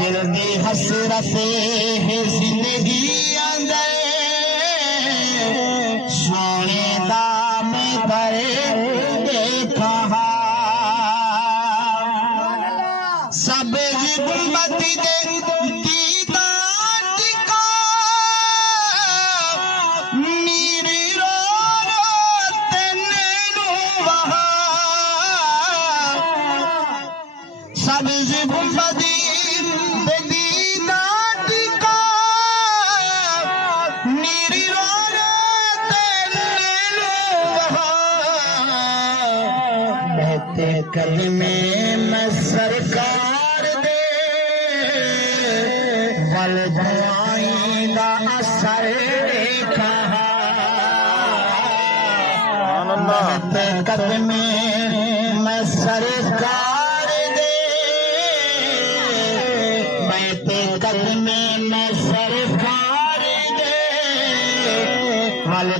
दिल दी हसरत है जिंदगी अंदर सोने दा मैं करे देखा सब गुंबदी दे दीदार टिका मेरी रो तेनू वहा सब गुंबदी दे दीदार टिका मेरी रो तेनू वहा बहते कलमे में सरकार दे वल दुआइंदा असर देखा बहते कलमे में सरकार दे बहते कलमे में सरकार दे वल